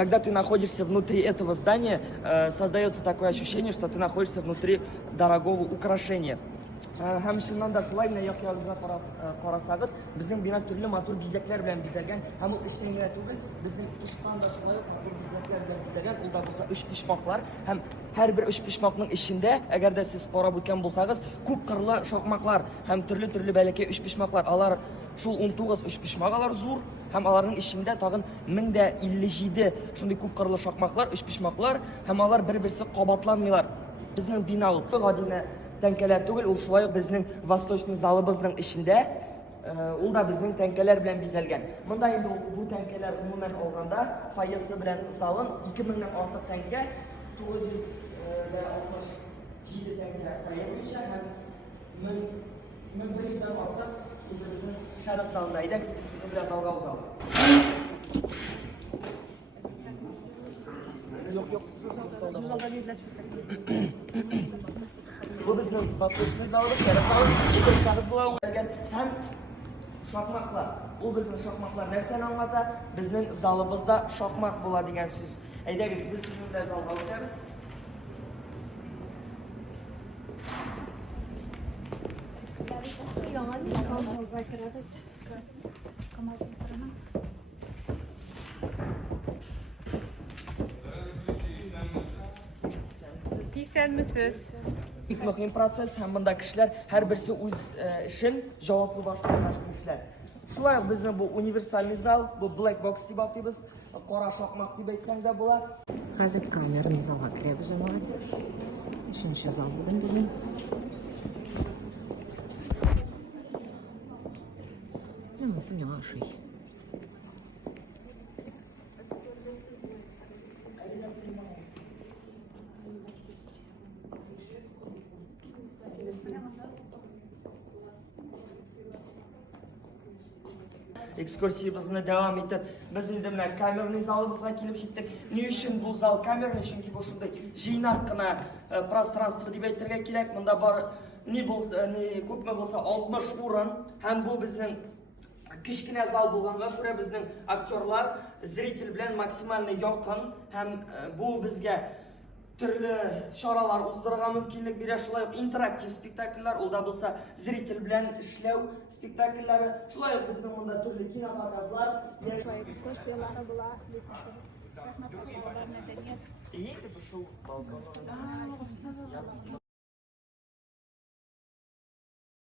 когда ты находишься внутри этого здания, создается такое ощущение, что ты находишься внутри дорогого украшения. Һәм шуннан да шулай менә як-ягыбызга карасагыз, безнең бина төрле матур бизәкләр белән бизәлгән. Һәм ул эчтән генә түгел, безнең тыштан да шулай ук матур бизәкләр белән бизәлгән. Ул да булса өч почмаклар һәм һәр бер өч почмакның эчендә, әгәр дә сез карап үткән булсагыз, күп кырлы шакмаклар һәм төрле бәләкәй өч почмаклар. Алар шул 19 өч почмак, алар зур һәм аларның эчендә тагын 1057 шундый күп кырлы шакмаклар, өч почмаклар һәм алар бер-берсе кабатланмыйлар. Безнең бина ул гадиле тәңкәләр түгел, ул шулай ук безнең восточный залыбызның эчендә, ул да безнең тәңкәләр белән бизәлгән. Монда инде бу тәңкәләр гомумән алганда фаезы белән ысалын 2000-нән артык тәңкә, 967 тәңкә файе буенча һәм 1100-дән артык үзебезнең шәрык залында. Әйдәгез, без сезне biraz алга узабыз. Yok. Bu bizning vосточный залыбыз, şərəf залыбız. O'tirsag'iz bo'lar һәм шакмаклар. Ул безнең шакмаклар нәрсәне аңлата? Безнең залыбызда шакмак була дигән сүз. Әйдәгез, без сезне белән залга үтәбез. Писәнмесез? Бик мөһим процесс һәм монда кешеләр һәрберсе үз эшен җаваплы башкарган кешеләр. Шулай ук безнең бу универсальный зал, бу black box дип атыйбыз, кара шакмак дип әйтсәң дә була. Хәзер камераны залга керәбез, җәмәгать. Өченче зал бүген безнең. Нәмәсен яңа шый. Экскурсиябызны дәвам итеп, без инде менә камерный залыбызга килеп җиттек. Ни өчен бу зал камерный? Чөнки бу шундый җыйнак кына пространство дип әйтергә кирәк. Монда бар ни булса, ни күпме булса 60 урын һәм бу безнең кичкенә зал булганга күрә безнең актерлар зритель белән максималь якын һәм бу безгә төрле чаралар уздырырга мөмкинлек бирә. Шулай ук интерактив спектакльләр, ул да булса зритель белән эшләү спектакльләре. Шулай ук безнең монда төрле кинопоказлар, экскурсиялары була. Рәхмәт, мәдәният. И это пошел балкон.